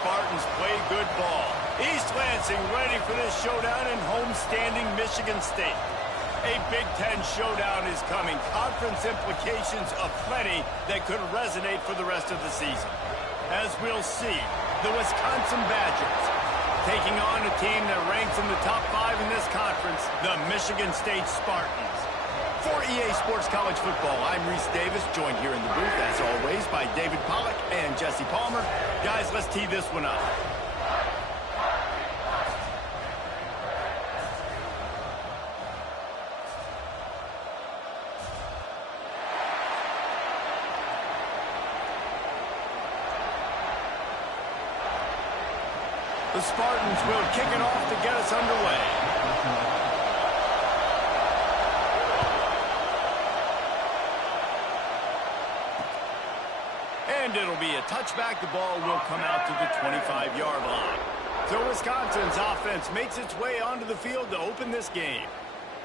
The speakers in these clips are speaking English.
Spartans play good ball. East Lansing ready for this showdown in home-standing Michigan State. A Big Ten showdown is coming. Conference implications aplenty that could resonate for the rest of the season. As we'll see, the Wisconsin Badgers taking on a team that ranks in the top 5 in this conference, the Michigan State Spartans. For EA Sports College Football, I'm Reese Davis, joined here in the booth, as always, by David Pollack and Jesse Palmer. Guys, let's tee this one up. The Spartans will kick it off to get us underway. And it'll be a touchback. The ball will come out to the 25-yard line. So Wisconsin's offense makes its way onto the field to open this game.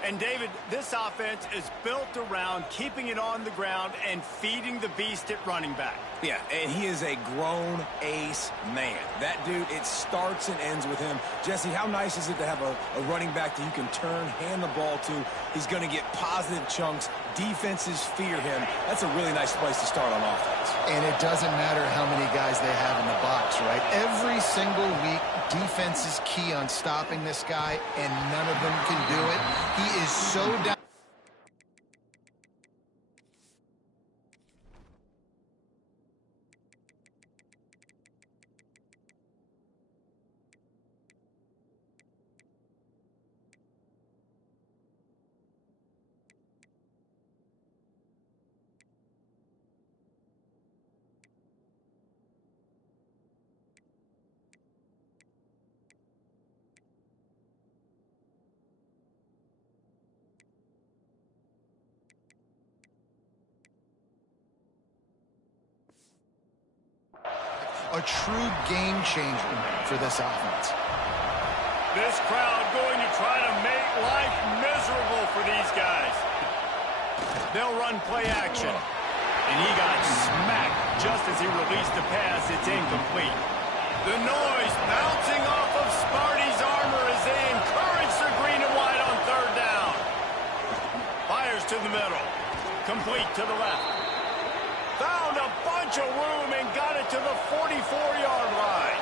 And, David, this offense is built around keeping it on the ground and feeding the beast at running back. Yeah, and he is a grown ace man. That dude, it starts and ends with him. Jesse, how nice is it to have a running back that you can turn, hand the ball to? He's going to get positive chunks. Defenses fear him. That's a really nice place to start on offense. And it doesn't matter how many guys they have in the box, right? Every single week, defense is key on stopping this guy, and none of them can do it. He is so down. A true game changer for this offense. This crowd going to try to make life miserable for these guys. They'll run play action. And he got smacked just as he released the pass. It's incomplete. The noise bouncing off of Sparty's armor as they encourage the green and white on third down. Fires to the middle. Complete to the left. Found a bunch of room and got it to the 44-yard line.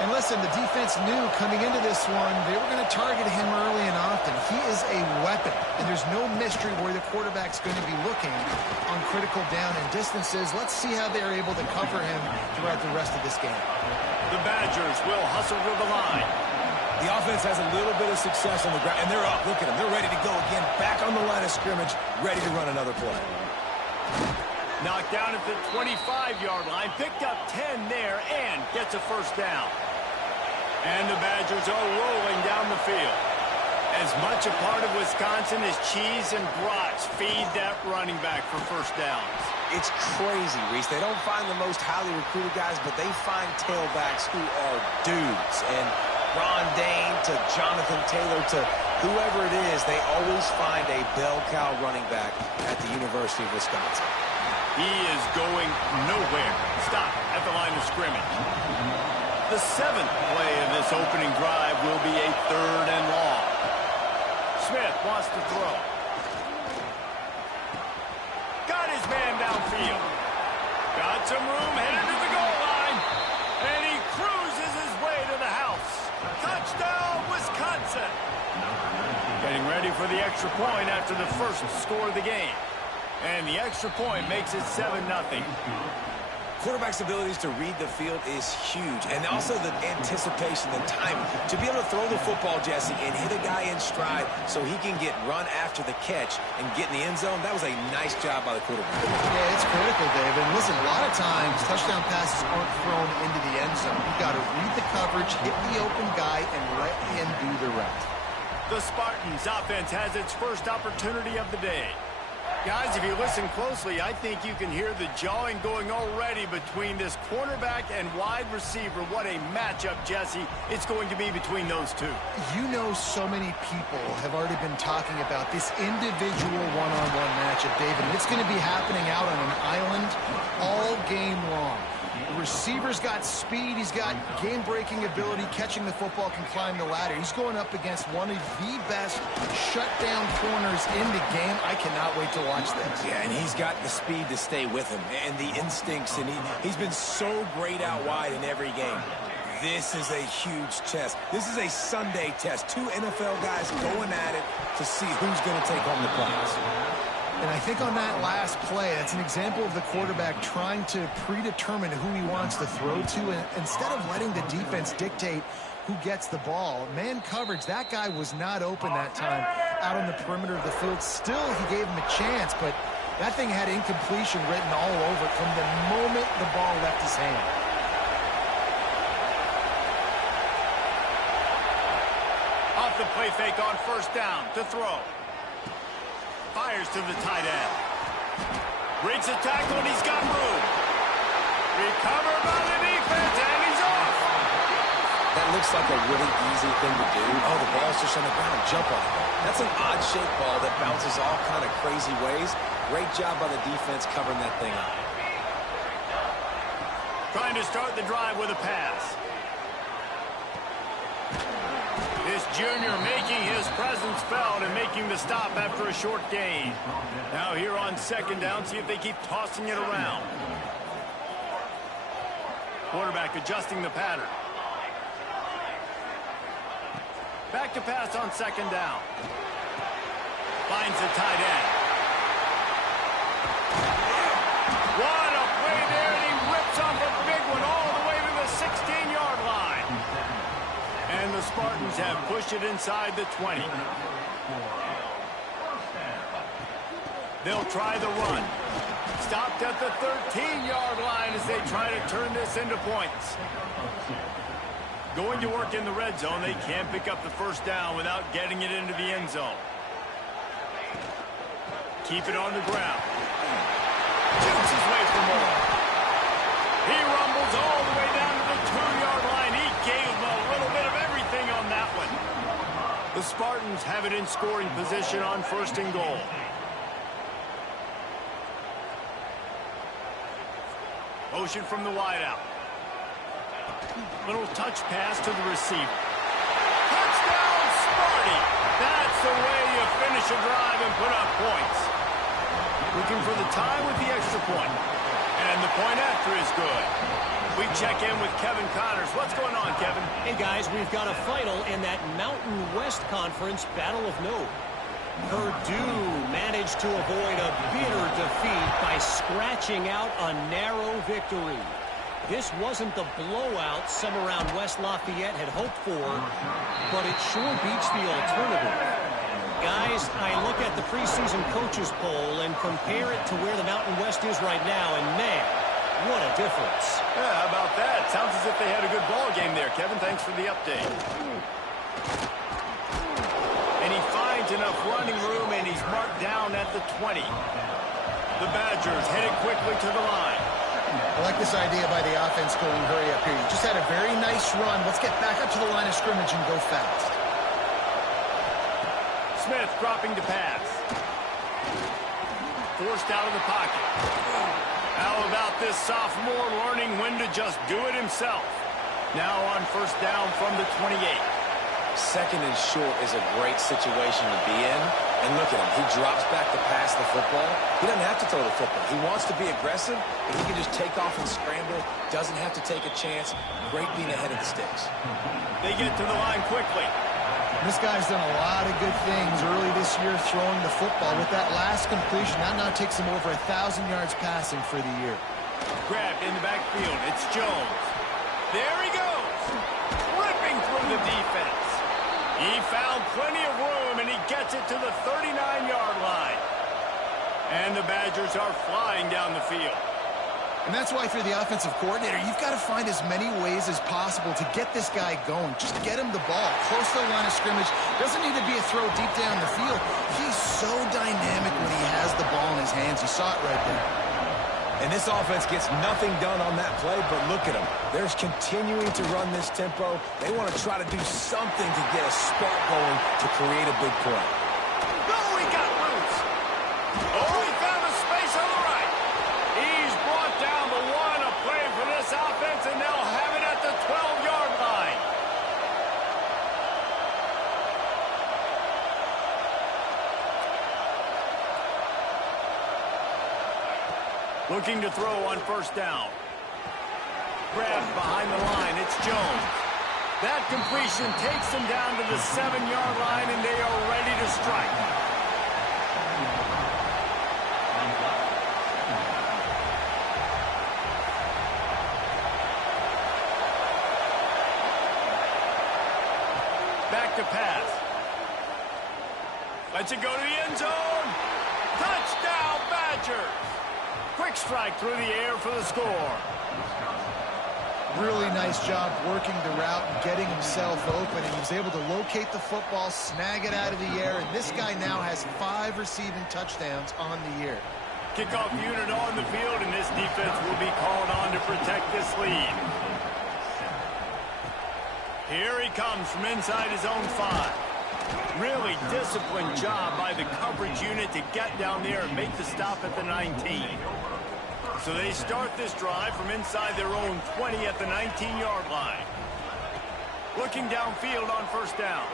And listen, the defense knew coming into this one, they were going to target him early and often. He is a weapon, and there's no mystery where the quarterback's going to be looking on critical down and distances. Let's see how they're able to cover him throughout the rest of this game. The Badgers will hustle to the line. The offense has a little bit of success on the ground, and they're up. Look at them. They're ready to go again. Back on the line of scrimmage, ready to run another play. Knocked down at the 25-yard line, picked up 10 there, and gets a first down. And the Badgers are rolling down the field. As much a part of Wisconsin as cheese and brats feed that running back for first downs. It's crazy, Reese. They don't find the most highly recruited guys, but they find tailbacks who are dudes. And Ron Dane to Jonathan Taylor to whoever it is, they always find a bell cow running back at the University of Wisconsin. He is going nowhere. Stop at the line of scrimmage. The 7th play of this opening drive will be a 3rd and long. Smith wants to throw. Got his man downfield. Got some room, headed to the goal line. And he cruises his way to the house. Touchdown, Wisconsin. Getting ready for the extra point after the first score of the game. And the extra point makes it 7-0. Quarterback's abilities to read the field is huge, and also the anticipation, the timing. To be able to throw the football, Jesse, and hit a guy in stride so he can get run after the catch and get in the end zone, that was a nice job by the quarterback. Yeah, it's critical, David. And listen, a lot of times touchdown passes aren't thrown into the end zone. You've got to read the coverage, hit the open guy, and let him do the rest. The Spartans' offense has its first opportunity of the day. Guys, if you listen closely, I think you can hear the jawing going already between this cornerback and wide receiver. What a matchup, Jesse, it's going to be between those two. You know, so many people have already been talking about this individual one-on-one matchup, David. And it's going to be happening out on an island all game long. The receiver's got speed. He's got game-breaking ability. Catching the football, can climb the ladder. He's going up against one of the best shutdown corners in the game. I cannot wait to watch this. Yeah, and he's got the speed to stay with him and the instincts, and he's been so great out wide in every game. This is a huge test. This is a Sunday test. Two NFL guys going at it to see who's going to take home the prize. And I think on that last play, that's an example of the quarterback trying to predetermine who he wants to throw to, and instead of letting the defense dictate who gets the ball. Man coverage, that guy was not open that time out on the perimeter of the field. Still, he gave him a chance, but that thing had incompletion written all over it from the moment the ball left his hand. Off the play fake on first down to throw. Fires to the tight end. Breaks a tackle and he's got room. Recovered by the defense and he's off. That looks like a really easy thing to do. Oh, the ball's just on the ground. Jump on it. That's an odd-shaped ball that bounces all kind of crazy ways. Great job by the defense covering that thing up. Trying to start the drive with a pass. This junior making his presence felt and making the stop after a short gain. Now here on second down, see if they keep tossing it around. Quarterback adjusting the pattern. Back to pass on second down. Finds the tight end. What a play there, and he rips off a big one all the way to the 16-yard line. And the Spartans have pushed it inside the 20. They'll try the run. Stopped at the 13-yard line as they try to turn this into points. Going to work in the red zone. They can't pick up the first down without getting it into the end zone. Keep it on the ground. Shoots his way for more. He rumbles all the way down to the 2-yard line. He gave him a little bit of everything on that one. The Spartans have it in scoring position on first and goal. Motion from the wideout. Little touch pass to the receiver. Touchdown, Sparty! That's the way you finish a drive and put up points. Looking for the tie with the extra point. And the point after is good. We check in with Kevin Connors. What's going on, Kevin? Hey, guys, we've got a final in that Mountain West Conference Battle of Note. Purdue managed to avoid a bitter defeat by scratching out a narrow victory. This wasn't the blowout some around West Lafayette had hoped for, but it sure beats the alternative. Guys, I look at the preseason coaches poll and compare it to where the Mountain West is right now, and man, what a difference. Yeah, how about that? Sounds as if they had a good ball game there, Kevin. Thanks for the update. And he finds enough running room, and he's marked down at the 20. The Badgers headed quickly to the line. I like this idea by the offense going hurry up here. You just had a very nice run. Let's get back up to the line of scrimmage and go fast. Smith dropping to pass. Forced out of the pocket. How about this sophomore learning when to just do it himself? Now on first down from the 28. Second and short is a great situation to be in. And look at him. He drops back to pass the football. He doesn't have to throw the football. He wants to be aggressive, but he can just take off and scramble. Doesn't have to take a chance. Great being ahead of the sticks. They get to the line quickly. This guy's done a lot of good things early this year throwing the football. With that last completion, that now takes him over 1,000 yards passing for the year. Grabbed in the backfield. It's Jones. There he goes. Ripping through the defense. He found plenty of room, and he gets it to the 39-yard line. And the Badgers are flying down the field. And that's why, if you're the offensive coordinator, you've got to find as many ways as possible to get this guy going. Just get him the ball close to the line of scrimmage. Doesn't need to be a throw deep down the field. He's so dynamic when he has the ball in his hands. You saw it right there. And this offense gets nothing done on that play, but look at them. They're continuing to run this tempo. They want to try to do something to get a spark going to create a big play. No, he got loose. Oh, he found a space on the right. He's brought down the one. A play for this Looking to throw on first down. Grabbed behind the line. It's Jones. That completion takes them down to the 7-yard line, and they are ready to strike. Back to pass. Lets it go to the end zone. Touchdown, Badgers. Quick strike through the air for the score. Really nice job working the route and getting himself open. And he was able to locate the football, snag it out of the air, and this guy now has 5 receiving touchdowns on the year. Kickoff unit on the field, and this defense will be called on to protect this lead. Here he comes from inside his own 5. Really disciplined job by the coverage unit to get down there and make the stop at the 19. So they start this drive from inside their own 20 at the 19-yard line. Looking downfield on first down.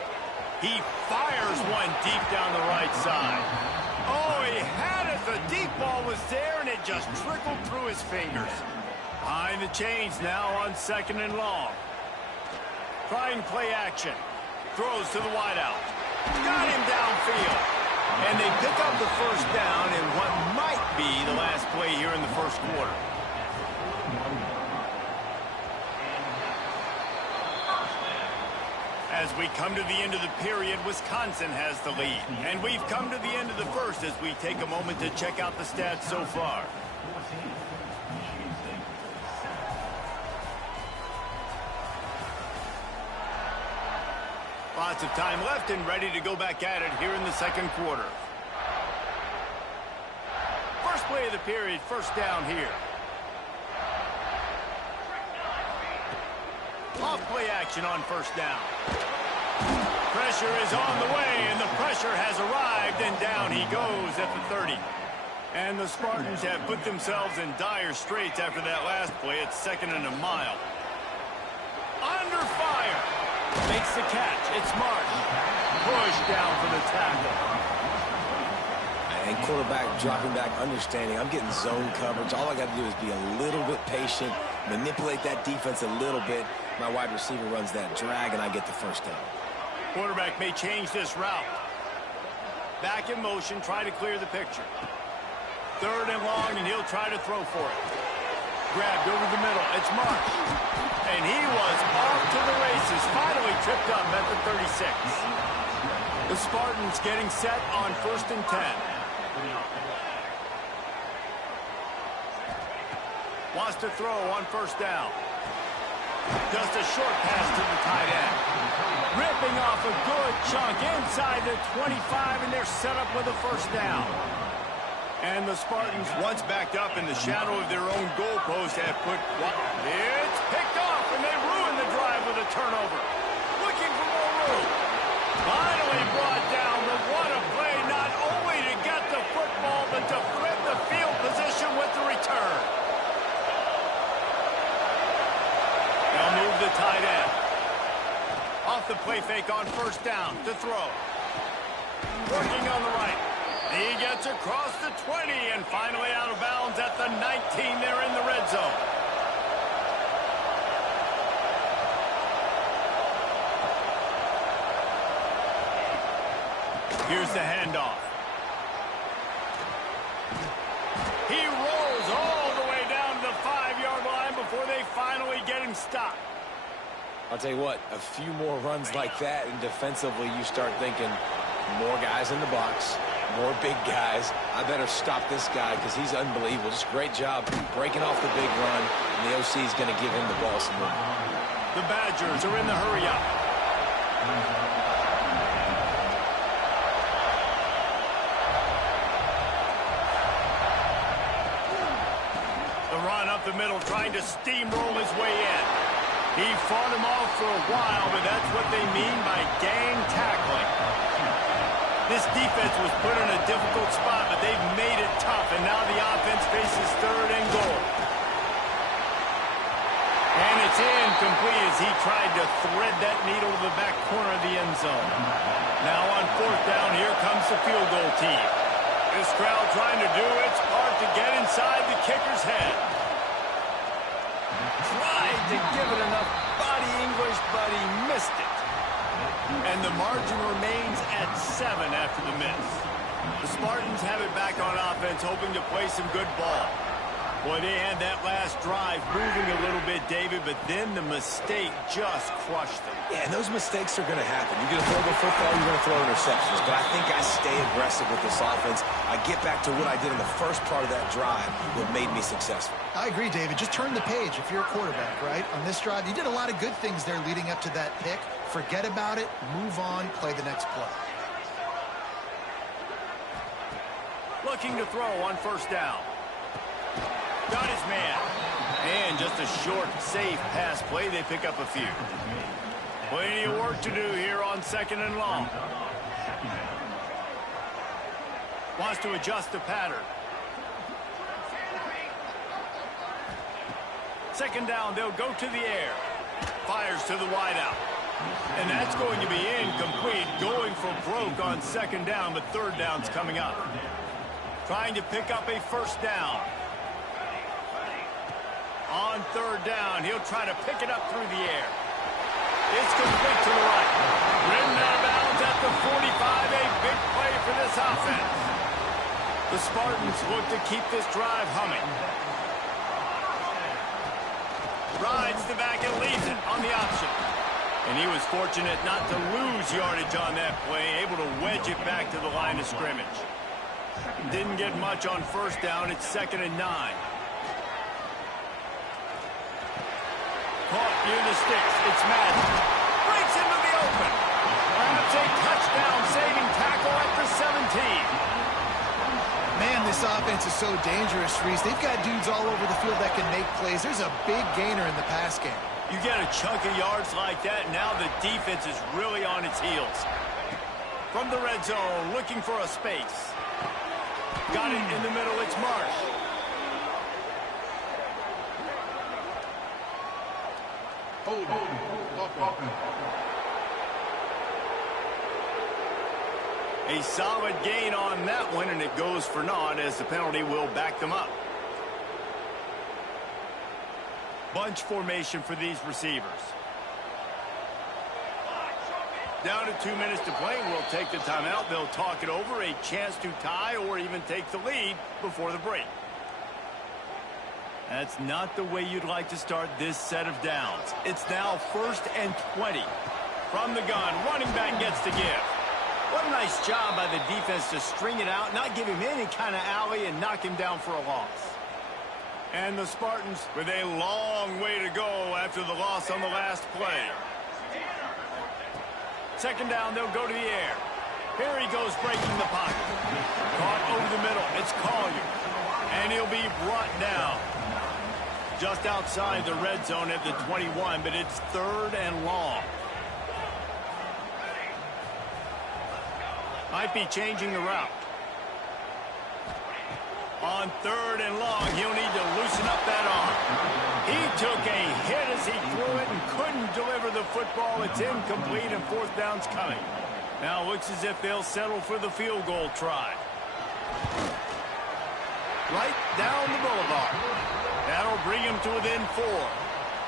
He fires one deep down the right side. Oh, he had it. The deep ball was there, and it just trickled through his fingers. Behind the chains now on 2nd and long. Trying play action. Throws to the wideout. Got him downfield. And they pick up the first down in what might be the last play here in the first quarter. As we come to the end of the period, Wisconsin has the lead. And we've come to the end of the first as we take a moment to check out the stats so far. Lots of time left and ready to go back at it here in the second quarter. First play of the period, first down here. Off play action on first down. Pressure is on the way, and the pressure has arrived, and down he goes at the 30. And the Spartans have put themselves in dire straits after that last play. It's 2nd and a mile. Under fire. Makes the catch. It's Martin. Pushed down for the tackle. And quarterback dropping back, understanding I'm getting zone coverage. All I got to do is be a little bit patient, manipulate that defense a little bit. My wide receiver runs that drag, and I get the first down. Quarterback may change this route. Back in motion, try to clear the picture. 3rd and long, and he'll try to throw for it. Grabbed over the middle. It's Marsh. And he was off to the races. Finally tripped up at the 36. The Spartans getting set on 1st and 10. Wants to throw on first down. Just a short pass to the tight end. Ripping off a good chunk inside the 25, and they're set up with a first down. And the Spartans, once backed up in the shadow of their own goalpost, have put... It's picked off, and they ruin the drive with a turnover. Looking for more room. Finally brought down, but what a play, not only to get the football, but to flip the field position with the return. They'll move the tight end. Off the play fake on first down to throw. Working on the right. He gets across the 20 and finally out of bounds at the 19. They're in the red zone. Here's the handoff. He rolls all the way down to the 5-yard line before they finally get him stopped. I'll tell you what, a few more runs like that, and defensively you start thinking more guys in the box, more big guys. I better stop this guy because he's unbelievable. Just great job breaking off the big run, and the OC is going to give him the ball some more. The Badgers are in the hurry-up. The run up the middle, trying to steamroll his way in. He fought him off for a while, but that's what they mean by gang tackling. This defense was put in a difficult spot, but they've made it tough, and now the offense faces 3rd and goal. And it's incomplete as he tried to thread that needle to the back corner of the end zone. Now on 4th down, here comes the field goal team. This crowd trying to do its part to get inside the kicker's head. Tried to give it enough body English, but he missed it. And the margin remains at 7 after the miss. The Spartans have it back on offense, hoping to play some good ball. Boy, they had that last drive moving a little bit, David, but then the mistake just crushed them. Yeah, and those mistakes are going to happen. You're going to throw the football, you're going to throw interceptions. But I think I stay aggressive with this offense. I get back to what I did in the first part of that drive that made me successful. I agree, David. Just turn the page if you're a quarterback, right? On this drive, you did a lot of good things there leading up to that pick. Forget about it, move on, play the next play. Looking to throw on first down. Got his man. And just a short, safe pass play. They pick up a few. Plenty of work to do here on 2nd and long. Wants to adjust the pattern. 2nd down, they'll go to the air. Fires to the wideout. And that's going to be incomplete. Going for broke on 2nd down, but 3rd down's coming up. Trying to pick up a first down. On 3rd down, he'll try to pick it up through the air. It's complete to the right. Ridden out of bounds at the 45. A big play for this offense. The Spartans look to keep this drive humming. Rides the back and leaves it on the option. And he was fortunate not to lose yardage on that play, able to wedge it back to the line of scrimmage. Didn't get much on first down. It's 2nd and 9. Caught near the sticks. It's Madden. Breaks into the open. Perhaps a touchdown-saving tackle at the 17. Man, this offense is so dangerous, Reese. They've got dudes all over the field that can make plays. There's a big gainer in the pass game. You get a chunk of yards like that, now the defense is really on its heels. From the red zone, looking for a space. Got it in the middle. It's Marsh. A solid gain on that one, and it goes for naught as the penalty will back them up. Bunch formation for these receivers. Down to 2 minutes to play. We'll take the timeout. They'll talk it over. A chance to tie or even take the lead before the break. That's not the way you'd like to start this set of downs. It's now 1st and 20. From the gun, running back gets to give. What a nice job by the defense to string it out, not give him any kind of alley, and knock him down for a loss. And the Spartans with a long way to go after the loss on the last play. 2nd down, they'll go to the air. Here he goes breaking the pocket. Caught over the middle. It's Collier. And he'll be brought down. Just outside the red zone at the 21, but it's 3rd and long. Might be changing the route. On 3rd and long, he'll need to loosen up that arm. He took a hit as he threw it and couldn't deliver the football. It's incomplete, and 4th down's coming. Now looks as if they'll settle for the field goal try. Right down the boulevard. That'll bring him to within 4.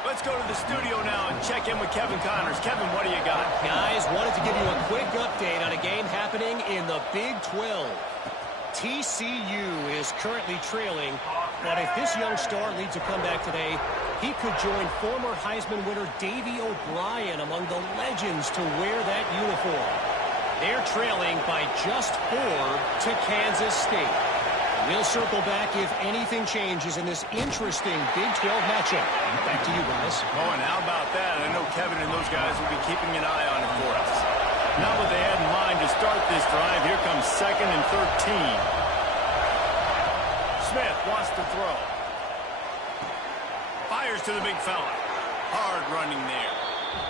Let's go to the studio now and check in with Kevin Connors. Kevin, what do you got? Guys, wanted to give you a quick update on a game happening in the Big 12. TCU is currently trailing, but if this young star leads a comeback today, he could join former Heisman winner Davey O'Brien among the legends to wear that uniform. They're trailing by just 4 to Kansas State. We'll circle back if anything changes in this interesting Big 12 matchup. Back to you guys. Oh, and how about that? I know Kevin and those guys will be keeping an eye on it for us. Not what they had in mind to start this drive. Here comes 2nd and 13. Smith wants to throw. Fires to the big fella. Hard running there.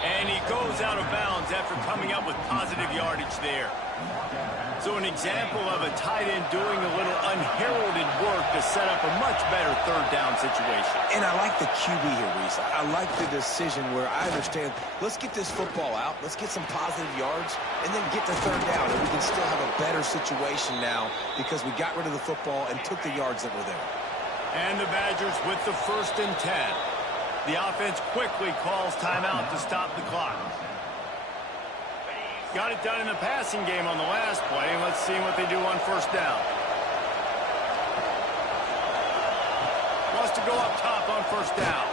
And he goes out of bounds after coming up with positive yardage there. So an example of a tight end doing a little unheralded work to set up a much better third down situation. And I like the QB here, Reese. I like the decision where I understand, let's get this football out, let's get some positive yards, and then get to third down, and we can still have a better situation now because we got rid of the football and took the yards that were there. And the Badgers with the 1st and 10. The offense quickly calls timeout to stop the clock. Got it done in the passing game on the last play, and let's see what they do on 1st down. Wants to go up top on 1st down.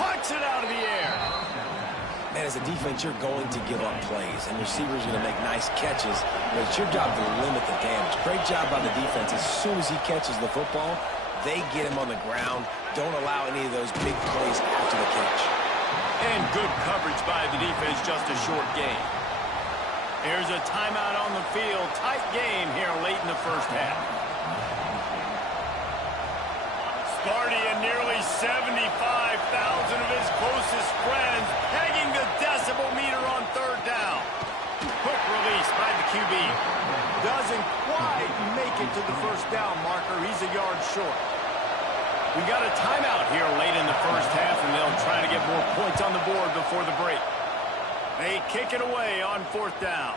Pucks it out of the air. Man, as a defense, you're going to give up plays, and receivers are going to make nice catches, but it's your job to limit the damage. Great job by the defense. As soon as he catches the football, they get him on the ground. Don't allow any of those big plays after the catch. And good coverage by the defense, just a short gain. Here's a timeout on the field. Tight game here late in the 1st half. Sparty and nearly 75,000 of his closest friends pegging the decibel meter on 3rd down. Quick release by the QB. Doesn't quite make it to the 1st down marker. He's a yard short. We got a timeout here late in the 1st half, and they'll try to get more points on the board before the break. They kick it away on 4th down.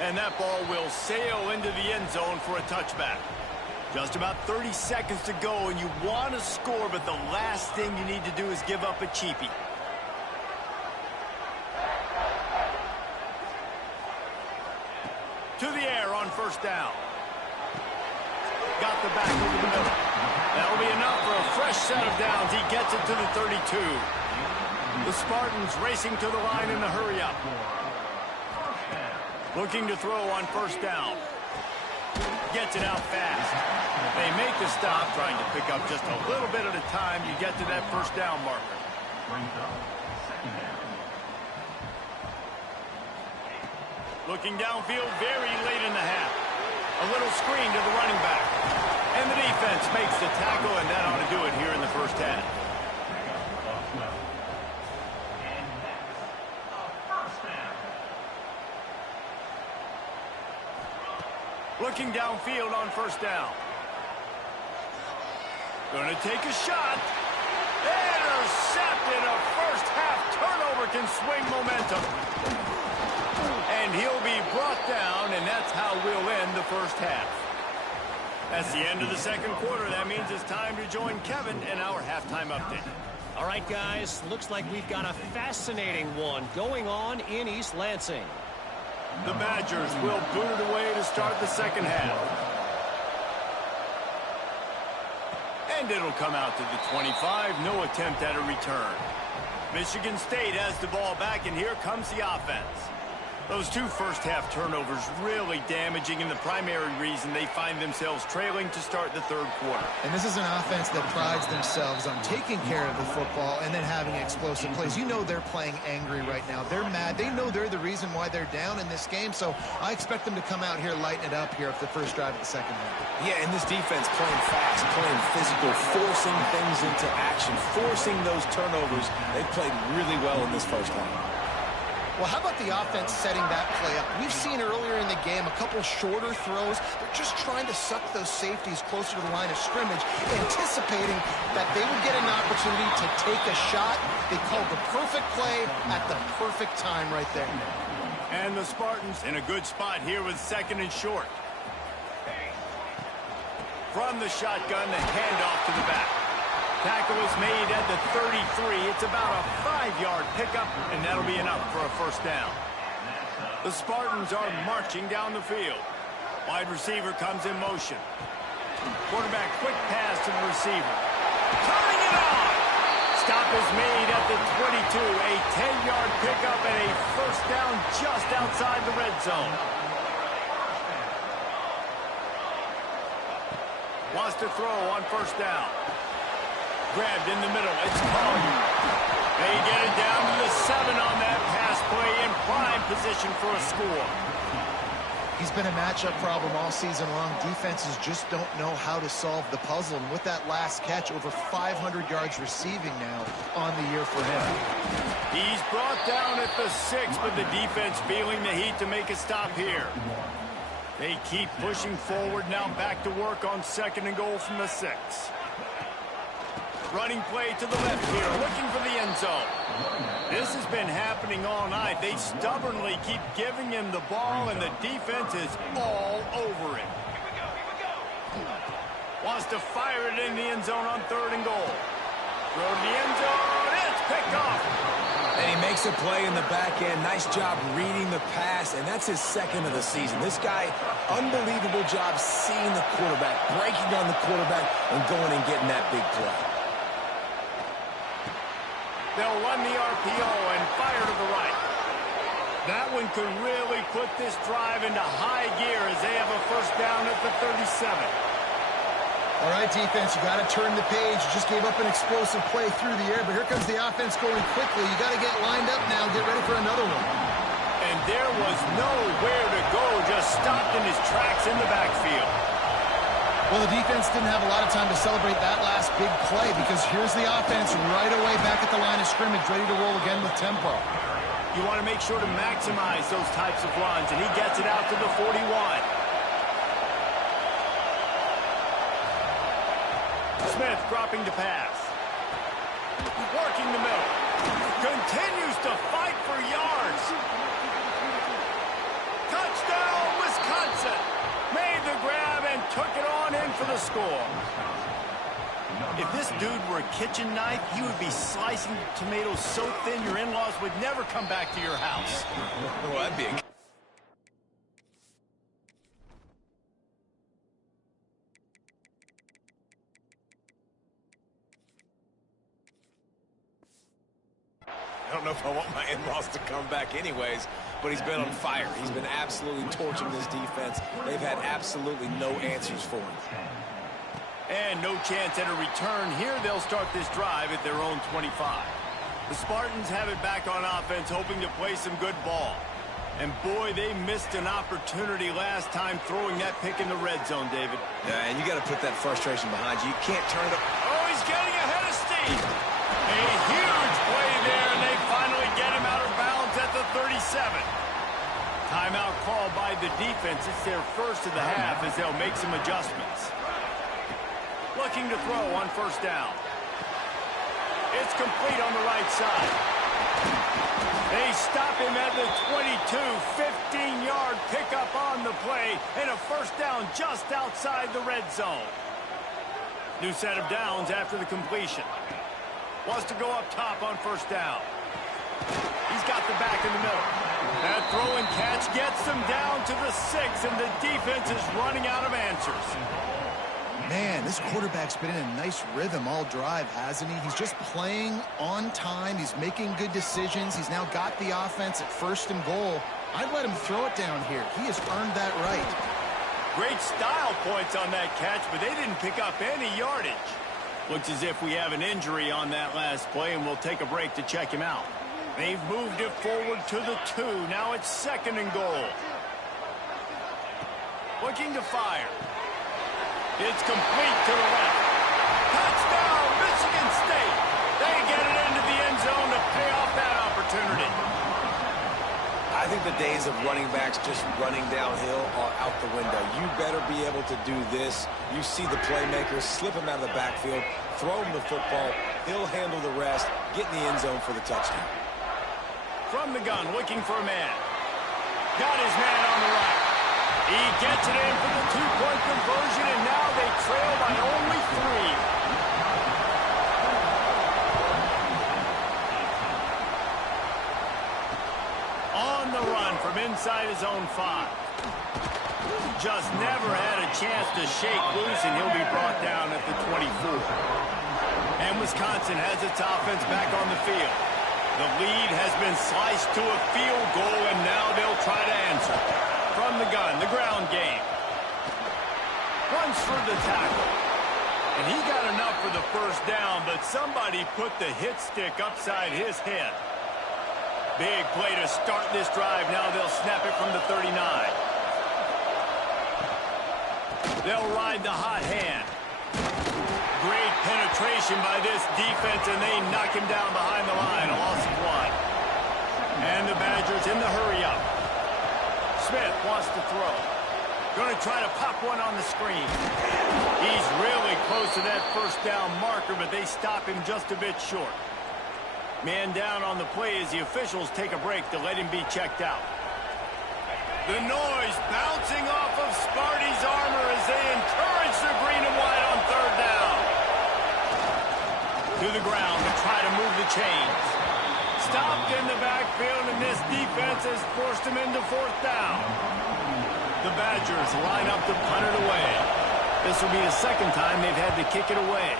And that ball will sail into the end zone for a touchback. Just about 30 seconds to go, and you want to score, but the last thing you need to do is give up a cheapie. To the air on 1st down. Got the back over the middle. That'll be enough for a fresh set of downs. He gets it to the 32. The Spartans racing to the line in a hurry-up. Looking to throw on 1st down. Gets it out fast. They make the stop, trying to pick up just a little bit at a time to get to that 1st down marker. Looking downfield very late in the half. A little screen to the running back. And the defense makes the tackle, and that ought to do it here in the 1st half. Looking downfield on 1st down. Going to take a shot. Intercepted. A 1st half turnover can swing momentum. And he'll be brought down, and that's how we'll end the 1st half. That's the end of the 2nd quarter. That means it's time to join Kevin in our halftime update. All right, guys, looks like we've got a fascinating one going on in East Lansing. The Badgers will boot it away to start the 2nd half. And it'll come out to the 25. No attempt at a return. Michigan State has the ball back, and here comes the offense. Those 2 1st half turnovers really damaging, and the primary reason they find themselves trailing to start the 3rd quarter. And this is an offense that prides themselves on taking care of the football and then having explosive plays. You know they're playing angry right now. They're mad. They know they're the reason why they're down in this game, so I expect them to come out here, lighten it up here for the 1st drive of the 2nd half. Yeah, and this defense playing fast, playing physical, forcing things into action, forcing those turnovers. They played really well in this 1st half. Well, how about the offense setting that play up? We've seen earlier in the game a couple shorter throws. They're just trying to suck those safeties closer to the line of scrimmage, anticipating that they would get an opportunity to take a shot. They called the perfect play at the perfect time right there. And the Spartans in a good spot here with 2nd and short. From the shotgun, the handoff to the back. Tackle is made at the 33. It's about a 5-yard pickup, and that'll be enough for a 1st down. The Spartans are marching down the field. Wide receiver comes in motion. Quarterback quick pass to the receiver. Turning it on! Stop is made at the 22. A 10-yard pickup and a 1st down just outside the red zone. Wants to throw on 1st down. Grabbed in the middle. It's caught. They get it down to the 7 on that pass play in prime position for a score. He's been a matchup problem all season long. Defenses just don't know how to solve the puzzle. And with that last catch, over 500 yards receiving now on the year for him. He's brought down at the 6, but the defense feeling the heat to make a stop here. They keep pushing forward, now back to work on 2nd and goal from the 6. Running play to the left here, looking for the end zone. This has been happening all night. They stubbornly keep giving him the ball, and the defense is all over it. Wants to fire it in the end zone on 3rd and goal. Throw to the end zone. It's picked off. And he makes a play in the back end. Nice job reading the pass, and that's his 2nd of the season. This guy, unbelievable job seeing the quarterback, breaking on the quarterback, and going and getting that big play. They'll run the RPO and fire to the right. That one could really put this drive into high gear as they have a 1st down at the 37. All right, defense, you got to turn the page. You just gave up an explosive play through the air, but here comes the offense going quickly. You got to get lined up now, get ready for another one. And there was nowhere to go, just stopped in his tracks in the backfield. Well, the defense didn't have a lot of time to celebrate that last big play because here's the offense right away back at the line of scrimmage, ready to roll again with tempo. You want to make sure to maximize those types of runs, and he gets it out to the 41. Smith dropping to pass. Working the middle. Continues to fight for yards. Touchdown, Wisconsin. Made the grab and took it on in for the score. If this dude were a kitchen knife, he would be slicing tomatoes so thin your in-laws would never come back to your house. Well, that'd be a... I don't know if I want my in-laws to come back anyways, but he's been on fire. He's been absolutely torching this defense. They've had absolutely no answers for him. And no chance at a return here. They'll start this drive at their own 25. The Spartans have it back on offense, hoping to play some good ball. And boy, they missed an opportunity last time throwing that pick in the red zone, David. Yeah, and you got to put that frustration behind you. You can't turn it up. Oh, he's getting ahead of Steve. A huge play there, and they finally get him out of bounds at the 37. Timeout called by the defense. It's their 1st of the half as they'll make some adjustments. Looking to throw on 1st down. It's complete on the right side. They stop him at the 22, 15-yard pickup on the play, and a 1st down just outside the red zone. New set of downs after the completion. Wants to go up top on 1st down. He's got the back in the middle. That throw and catch gets them down to the 6, and the defense is running out of answers. Man, this quarterback's been in a nice rhythm all drive, hasn't he? He's just playing on time. He's making good decisions. He's now got the offense at 1st and goal. I'd let him throw it down here. He has earned that right. Great style points on that catch, but they didn't pick up any yardage. Looks as if we have an injury on that last play, and we'll take a break to check him out. They've moved it forward to the 2. Now it's 2nd and goal. Looking to fire. It's complete to the left. Touchdown, Michigan State. They get it into the end zone to pay off that opportunity. I think the days of running backs just running downhill are out the window. You better be able to do this. You see the playmakers, slip him out of the backfield, throw him the football. He'll handle the rest, get in the end zone for the touchdown. From the gun, looking for a man. Got his man on the right. He gets it in for the 2-point conversion, and now they trail by only 3. On the run from inside his own 5. Just never had a chance to shake loose, and he'll be brought down at the 24. And Wisconsin has its offense back on the field. The lead has been sliced to a field goal, and now they'll try to answer. From the gun, the ground game. Runs for the tackle. And he got enough for the 1st down, but somebody put the hit stick upside his head. Big play to start this drive. Now they'll snap it from the 39. They'll ride the hot hand. Great penetration by this defense, and they knock him down behind the line. A loss of 1. the Badgers in the hurry-up. Smith wants to throw. Going to try to pop one on the screen. He's really close to that first down marker, but they stop him just a bit short. Man down on the play as the officials take a break to let him be checked out. The noise bouncing off of Sparty's armor as they encourage the green and white on third down. To the ground to try to move the chains. Stopped in the backfield, and this defense has forced him into fourth down. The Badgers line up to punt it away. This will be the second time they've had to kick it away.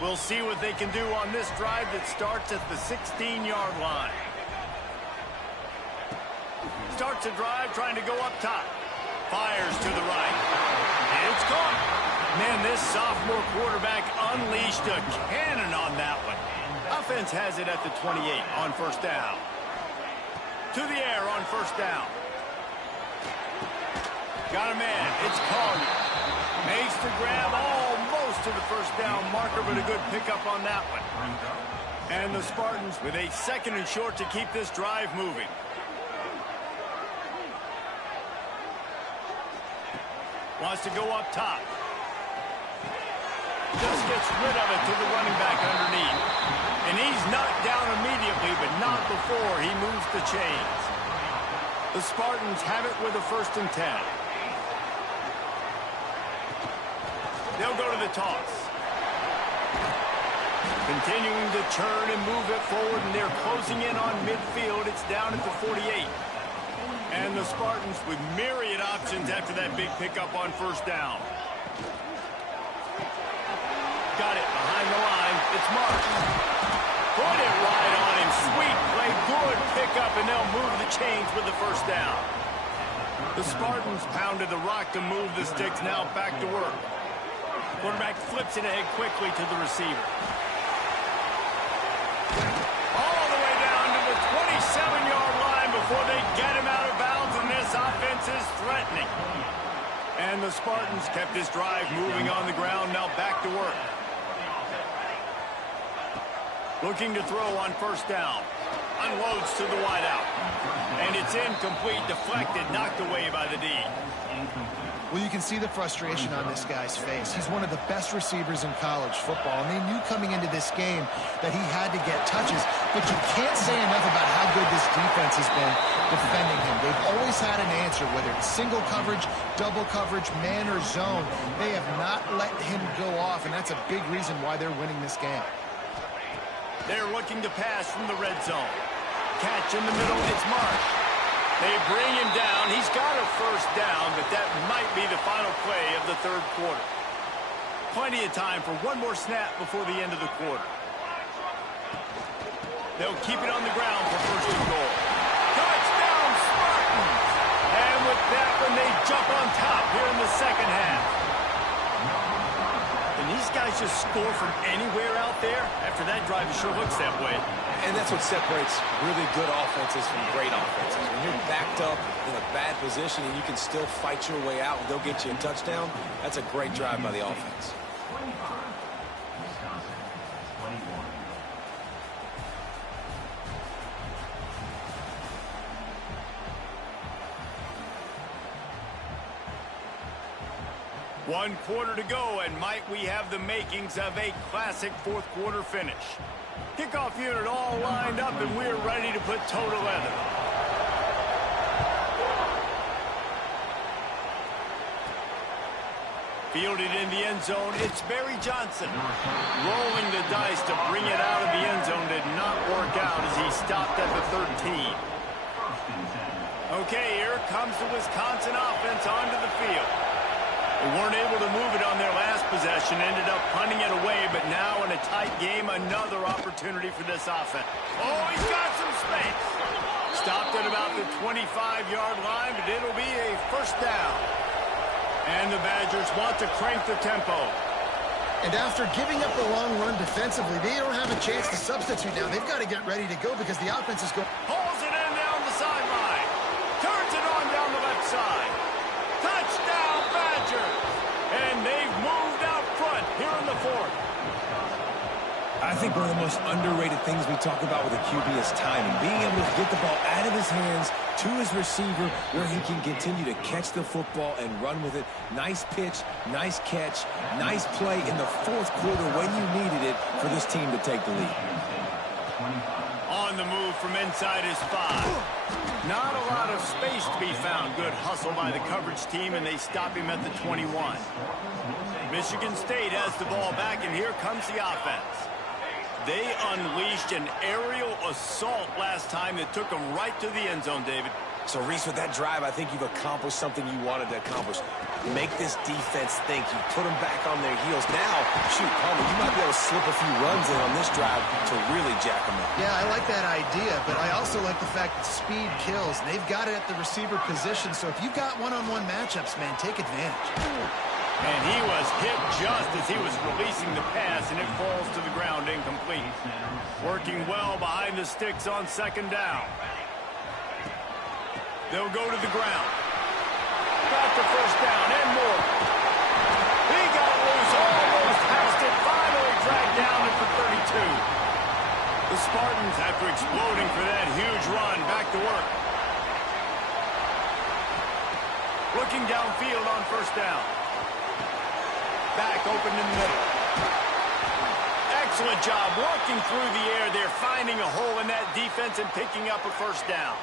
We'll see what they can do on this drive that starts at the 16-yard line. Starts a drive trying to go up top. Fires to the right. It's caught. Man, this sophomore quarterback unleashed a cannon on that one. Offense has it at the 28 on first down. To the air on first down. Got a man. It's Collier. Makes the grab almost to the first down marker, but a good pickup on that one. And the Spartans with a second and short to keep this drive moving. Wants to go up top. Just gets rid of it to the running back underneath. And he's knocked down immediately, but not before he moves the chains. The Spartans have it with a 1st and 10. They'll go to the toss. Continuing to turn and move it forward, and they're closing in on midfield. It's down at the 48. And the Spartans with myriad options after that big pickup on first down. Got it behind the line. It's Mark. Put it right on him. Sweet play. Good pickup, and they'll move the chains with the first down. The Spartans pounded the rock to move the sticks. Now back to work. Quarterback flips it ahead quickly to the receiver. All the way down to the 27-yard line before they get him out of bounds, and this offense is threatening. And the Spartans kept this drive moving on the ground. Now back to work. Looking to throw on first down. Unloads to the wideout. And it's incomplete, deflected, knocked away by the D. Well, you can see the frustration on this guy's face. He's one of the best receivers in college football, and they knew coming into this game that he had to get touches, but you can't say enough about how good this defense has been defending him. They've always had an answer, whether it's single coverage, double coverage, man or zone. They have not let him go off, and that's a big reason why they're winning this game. They're looking to pass from the red zone. Catch in the middle, it's Marsh. They bring him down. He's got a first down, but that might be the final play of the third quarter. Plenty of time for one more snap before the end of the quarter. They'll keep it on the ground for first and goal. Touchdown, Spartans! And with that one, they jump on top here in the second half. And these guys just score from anywhere out there? After that drive, it sure looks that way. And that's what separates really good offenses from great offenses. When you're backed up in a bad position and you can still fight your way out and they'll get you a touchdown, that's a great drive by the offense. One quarter to go, and might we have the makings of a classic fourth quarter finish. Kickoff unit all lined up, and we're ready to put toe to leather. Fielded in the end zone, it's Barry Johnson. Rolling the dice to bring it out of the end zone did not work out as he stopped at the 13. Okay, here comes the Wisconsin offense onto the field. They weren't able to move it on their last possession, ended up punting it away, but now in a tight game, another opportunity for this offense. Oh, he's got some space. Stopped at about the 25-yard line, but it'll be a first down. And the Badgers want to crank the tempo. And after giving up the long run defensively, they don't have a chance to substitute now. They've got to get ready to go because the offense is going. Pulls it in down the sideline. Turns it on down the left side. Touchdown, Badgers! And they've moved out front here in the I think one of the most underrated things we talk about with a QB is timing. Being able to get the ball out of his hands to his receiver where he can continue to catch the football and run with it. Nice pitch, nice catch, nice play in the fourth quarter when you needed it for this team to take the lead. On the move from inside his 5. Not a lot of space to be found. Good hustle by the coverage team, and they stop him at the 21. Michigan State has the ball back, and here comes the offense. They unleashed an aerial assault last time that took them right to the end zone, David. So, Reese, with that drive, I think you've accomplished something you wanted to accomplish. Make this defense think. You put them back on their heels. Now, shoot, Palmer, you might be able to slip a few runs in on this drive to really jack them up. Yeah, I like that idea, but I also like the fact that speed kills. They've got it at the receiver position, so if you've got one-on-one matchups, man, take advantage. And he was hit just as he was releasing the pass, and it falls to the ground incomplete. Working well behind the sticks on second down. They'll go to the ground. Got the first down and more. He got loose, almost passed it, finally dragged down at the 32. The Spartans, after exploding for that huge run, back to work. Looking downfield on first down. Back open in the middle. Excellent job working through the air there, finding a hole in that defense and picking up a first down.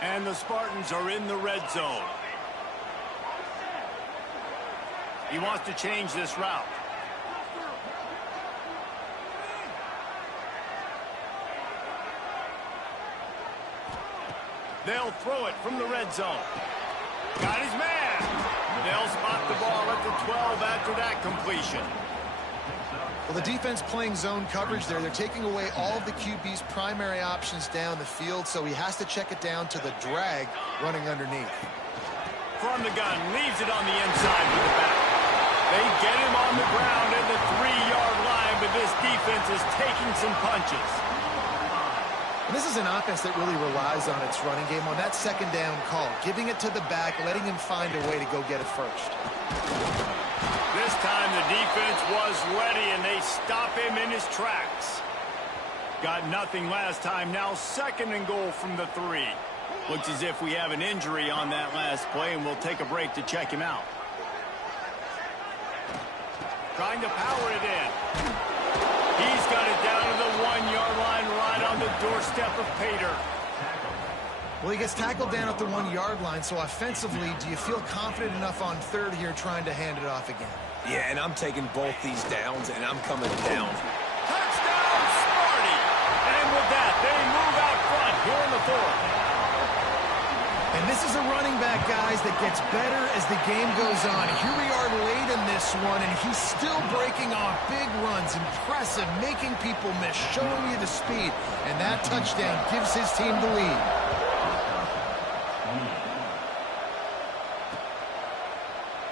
And the Spartans are in the red zone. He wants to change this route. They'll throw it from the red zone. Got his man. They'll spot the ball at the 12 after that completion. Well, the defense playing zone coverage there. They're taking away all of the QB's primary options down the field, so he has to check it down to the drag running underneath. From the gun, leaves it on the inside with the back. They get him on the ground at the 3-yard line, but this defense is taking some punches. And this is an offense that really relies on its running game on that second down call, giving it to the back, letting him find a way to go get it first. This time the defense was ready, and they stop him in his tracks. Got nothing last time. Now second and goal from the 3. Looks as if we have an injury on that last play, and we'll take a break to check him out. Trying to power it in. He's got it down to the 1-yard line, right on the doorstep of Pater. Well, he gets tackled down at the 1-yard line, so offensively, do you feel confident enough on third here trying to hand it off again? Yeah, and I'm taking both these downs, and I'm coming down. Touchdown, Sparty! And with that, they move out front here in the 4th. And this is a running back, guys, that gets better as the game goes on. Here we are late in this one, and he's still breaking off big runs. Impressive, making people miss, showing you the speed. And that touchdown gives his team the lead.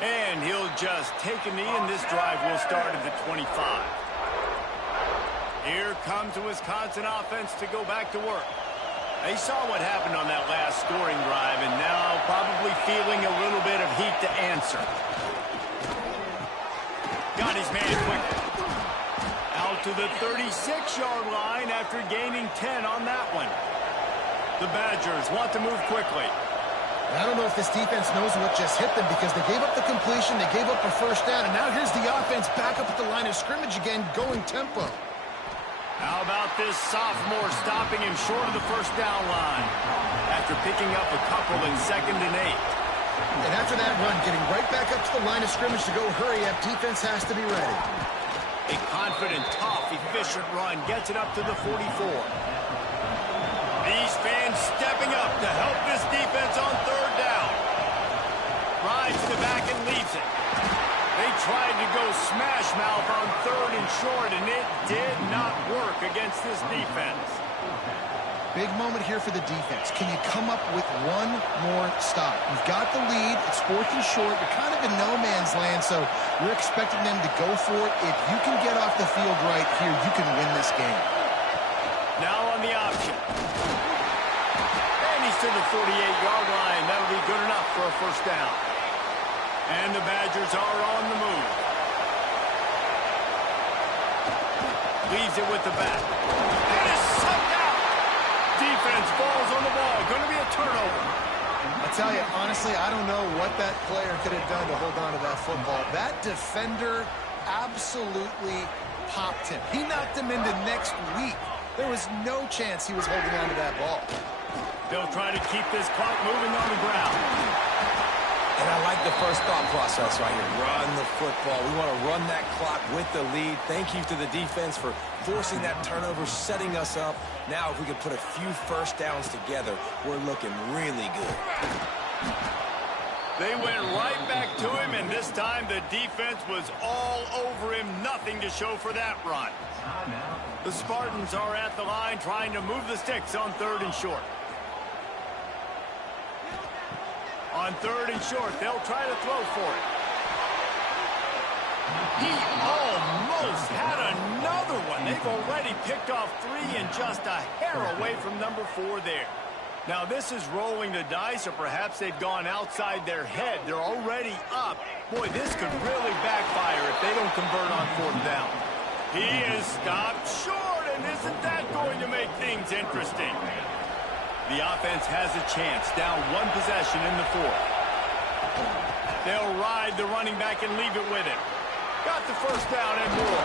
And he'll just take a knee, and this drive will start at the 25. Here comes the Wisconsin offense to go back to work. They saw what happened on that last scoring drive, and now probably feeling a little bit of heat to answer. Got his man quickly. Out to the 36-yard line after gaining 10 on that one. The Badgers want to move quickly. I don't know if this defense knows what just hit them because they gave up the completion, they gave up a first down, and now here's the offense back up at the line of scrimmage again, going tempo. How about this sophomore stopping him short of the first down line after picking up a couple in 2nd and 8. And after that run, getting right back up to the line of scrimmage to go hurry up, defense has to be ready. A confident, tough, efficient run gets it up to the 44. These fans stepping up to help this defense on third down. Drives to the back and leaves it. They tried to go smash mouth on 3rd and short, and it did not work against this defense. Big moment here for the defense. Can you come up with one more stop? You've got the lead. It's 4th and short. You're kind of in no man's land, so you're expecting them to go for it. If you can get off the field right here, you can win this game. Now on the option. And he's to the 48-yard line. That'll be good enough for a first down. And the Badgers are on the move. Leaves it with the back. It is sucked out. Defense falls on the ball. Going to be a turnover. I tell you, honestly, I don't know what that player could have done to hold on to that football. That defender absolutely popped him. He knocked him into next week. There was no chance he was holding on to that ball. They'll try to keep this clock moving on the ground. And I like the first thought process right here. Run the football. We want to run that clock with the lead. Thank you to the defense for forcing that turnover, setting us up. Now, if we could put a few first downs together, we're looking really good. They went right back to him, and this time the defense was all over him. Nothing to show for that run. The Spartans are at the line trying to move the sticks on 3rd and short. On 3rd and short, they'll try to throw for it. He almost had another one. They've already picked off 3 and just a hair away from number 4 there. Now, this is rolling the dice, or perhaps they've gone outside their head. They're already up. Boy, this could really backfire if they don't convert on 4th down. He is stopped short, and isn't that going to make things interesting? The offense has a chance, down 1 possession in the 4th. They'll ride the running back and leave it with him. Got the first down and more.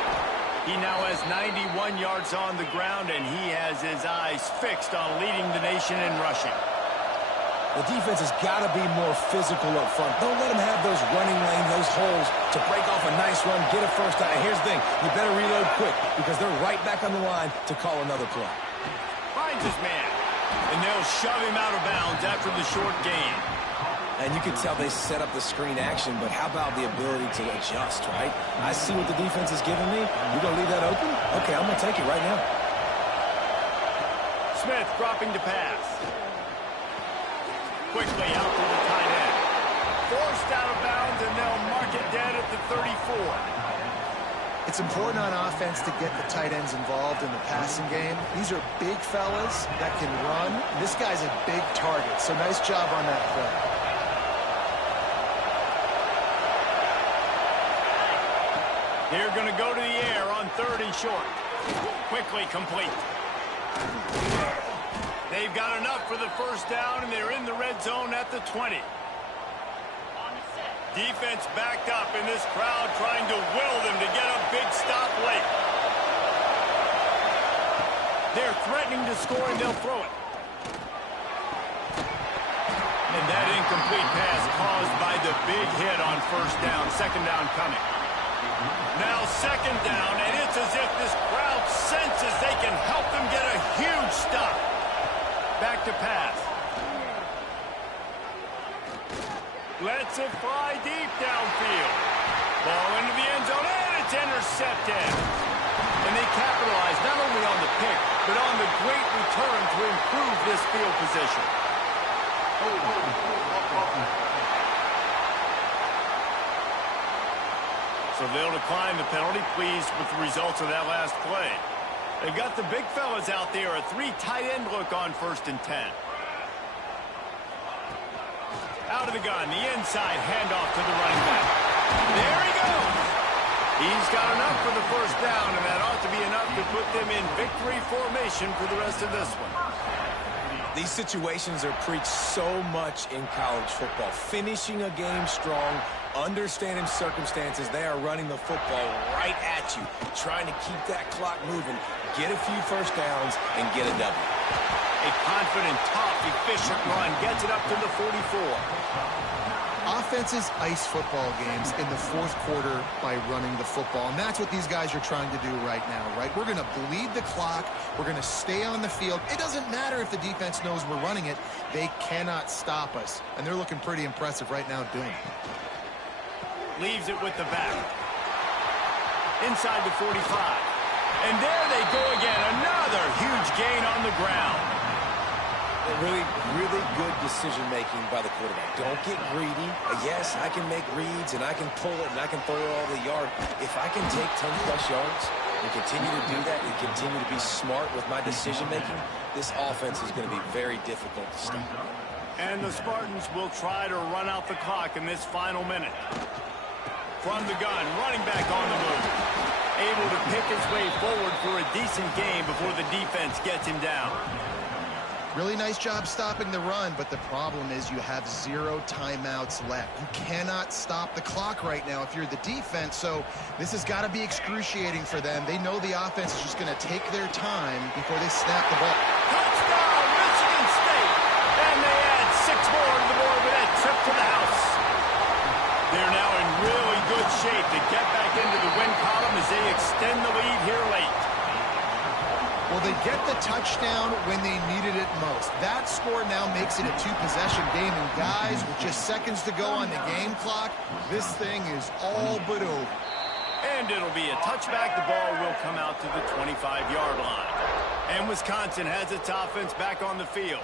He now has 91 yards on the ground, and he has his eyes fixed on leading the nation in rushing. The defense has got to be more physical up front. Don't let them have those running lanes, those holes to break off a nice run, get a first down. And here's the thing, you better reload quick because they're right back on the line to call another play. Finds his man, and they'll shove him out of bounds after the short gain. And you can tell they set up the screen action, but how about the ability to adjust, right? I see what the defense is giving me. You're going to leave that open? Okay, I'm going to take it right now. Smith dropping to pass. Quickly out to the tight end. Forced out of bounds, and they'll mark it dead at the 34. It's important on offense to get the tight ends involved in the passing game. These are big fellas that can run. This guy's a big target, so nice job on that play. They're going to go to the air on 3rd and short. Quickly complete. They've got enough for the first down, and they're in the red zone at the 20. Defense backed up, and this crowd trying to will them to get a big stop late. They're threatening to score, and they'll throw it. And that incomplete pass caused by the big hit on first down. 2nd down coming. Now 2nd down, and it's as if this crowd senses they can help them get a huge stop. Back to pass. Lets it fly deep downfield. Ball into the end zone, and it's intercepted. And they capitalize not only on the pick, but on the great return to improve this field position. So they'll decline the penalty, pleased with the results of that last play. They've got the big fellas out there, a 3 tight end look on 1st and 10. Out of the gun, the inside handoff to the running back. There he goes. He's got enough for the first down, and that ought to be enough to put them in victory formation for the rest of this one. These situations are preached so much in college football. Finishing a game strong, understanding circumstances. They are running the football right at you, trying to keep that clock moving, get a few first downs, and get a W. A confident, tough, efficient run gets it up to the 44. Offenses ice football games in the 4th quarter by running the football, and that's what these guys are trying to do right now, right? We're going to bleed the clock. We're going to stay on the field. It doesn't matter if the defense knows we're running it. They cannot stop us, and they're looking pretty impressive right now doing it. Leaves it with the back. Inside the 45. And there they go again. Another huge gain on the ground. Really, really good decision-making by the quarterback. Don't get greedy. Yes, I can make reads, and I can pull it, and I can throw it all the yard. If I can take 10-plus yards and continue to do that and continue to be smart with my decision-making, this offense is going to be very difficult to stop. And the Spartans will try to run out the clock in this final minute. From the gun, running back on the move. Able to pick pick his way forward for a decent game before the defense gets him down. Really nice job stopping the run, but the problem is you have 0 timeouts left. You cannot stop the clock right now if you're the defense, so this has got to be excruciating for them. They know the offense is just going to take their time before they snap the ball. Touchdown, Michigan State! And they add 6 more to the board with that trip to the house. They're now in really good shape to get back into the win column as they extend the lead here late. Well, they get the touchdown when they needed it most. That score now makes it a 2-possession game. And guys, with just seconds to go on the game clock, this thing is all but over. And it'll be a touchback. The ball will come out to the 25-yard line. And Wisconsin has its offense back on the field.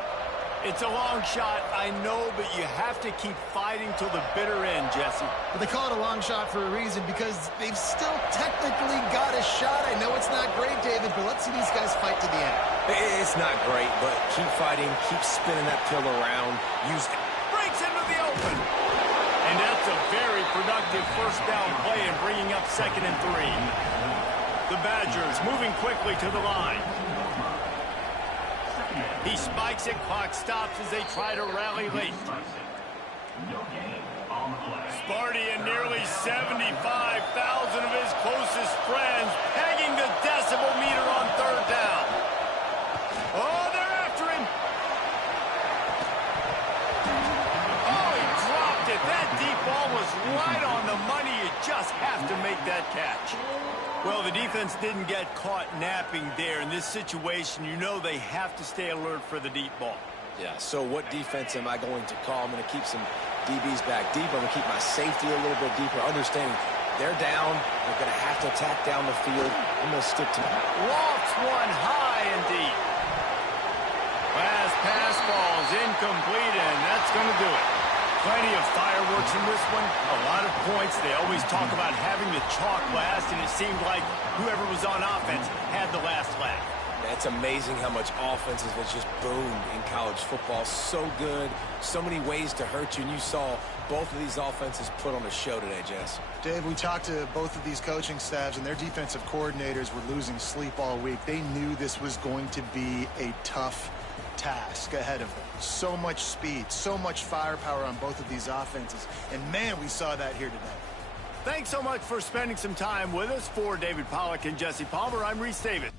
It's a long shot, I know, but you have to keep fighting till the bitter end, Jesse. But they call it a long shot for a reason, because they've still technically got a shot. I know it's not great, David, but let's see these guys fight to the end. It's not great, but keep fighting, keep spinning that pill around. Use it. Breaks into the open. And that's a very productive first down play and bringing up 2nd and 3. The Badgers moving quickly to the line. He spikes it, clock stops as they try to rally late. Sparty and nearly 75,000 of his closest friends pegging the decibel meter on 3rd down. Oh, they're after him. Oh, he dropped it. That deep ball was right on the money. You just have to make that catch. Well, the defense didn't get caught napping there. In this situation, you know they have to stay alert for the deep ball. Yeah, so what defense am I going to call? I'm going to keep some DBs back deep. I'm going to keep my safety a little bit deeper, understanding they're down. They're going to have to attack down the field. I'm going to stick to Lofts one high and deep. Last pass falls incomplete, and that's going to do it. Plenty of fireworks in this one. A lot of points. They always talk about having the chalk last, and it seemed like whoever was on offense had the last laugh. It's amazing how much offenses has just boomed in college football. So good, so many ways to hurt you, and you saw both of these offenses put on a show today, Jess. Dave, we talked to both of these coaching staffs, and their defensive coordinators were losing sleep all week. They knew this was going to be a tough task ahead of them. So much speed, so much firepower on both of these offenses, and man, we saw that here today. Thanks so much for spending some time with us. For David Pollack and Jesse Palmer, I'm Reese Davis.